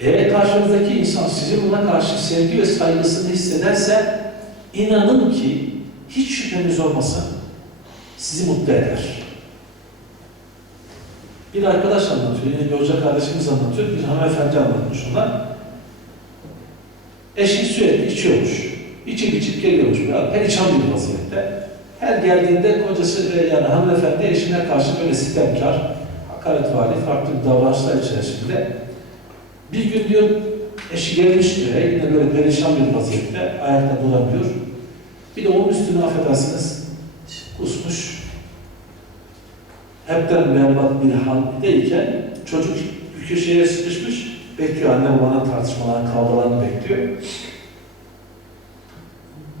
Eğer karşınızdaki insan sizin buna karşı sevgi ve saygısını hissederse inanın ki hiç şüpheniz olmasın sizi mutlu eder. Bir arkadaş anlatıyor, yine bir kardeşimiz anlatıyor, bir hanımefendi anlatmış ona. Eşi sürekli içiyormuş. İçip içip geliyormuş biraz perişan bir vaziyette. Her geldiğinde kocası yani hanımefendi eşine karşı böyle sitemkar, hakaretvari, farklı bir davranışlar içerisinde. Bir gün diyor eşi gelmiş diyor, yine böyle perişan bir vaziyette, ayakta duramıyor. Bir de onun üstüne affedersiniz, kusmuş. Hepten berbat bir haldeyken çocuk bir köşeye sıkışmış, bekliyor anne babanın tartışmalarını, kavgalarını bekliyor.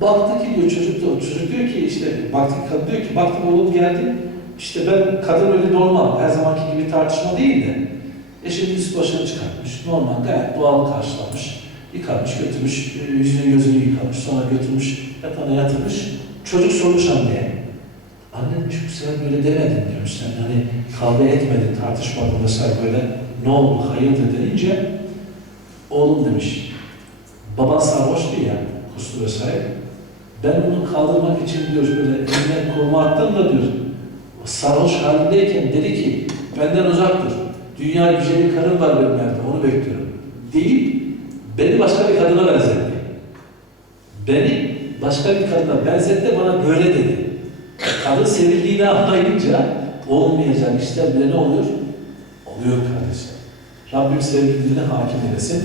Baktı ki diyor çocuk da çocuk diyor ki işte baktı kadın diyor ki baktım oğlum geldi. İşte ben kadın öyle normal her zamanki gibi tartışma değil de eşinin üst başını çıkartmış. Normal gayet doğal karşılamış. Yıkamış, götürmüş, e, yüzünü gözünü yıkamış, sonra götürmüş, yatağına yatırmış. Çocuk sormuş anneye. Anne demiş bu sefer böyle demedin demiş. Sen hani kavga etmedin, tartışmadın vesaire böyle. Ne oldu, hayırdır denince oğlum demiş. Baban sarhoştu ya, kustu vesaire. Ben onu kaldırmak için diyor böyle eline koluma attım da diyor. Sarhoş halindeyken dedi ki benden uzak dur. Dünya güzeli bir karın var benim evde onu bekliyorum. Deyip beni başka bir kadına benzetti. Beni başka bir kadına benzetti bana böyle dedi. Kadın sevildiğini anlayınca olmayacak işler bile ne oluyor? Oluyor kardeşler. Rabbim sevgililerine hakim eylesin.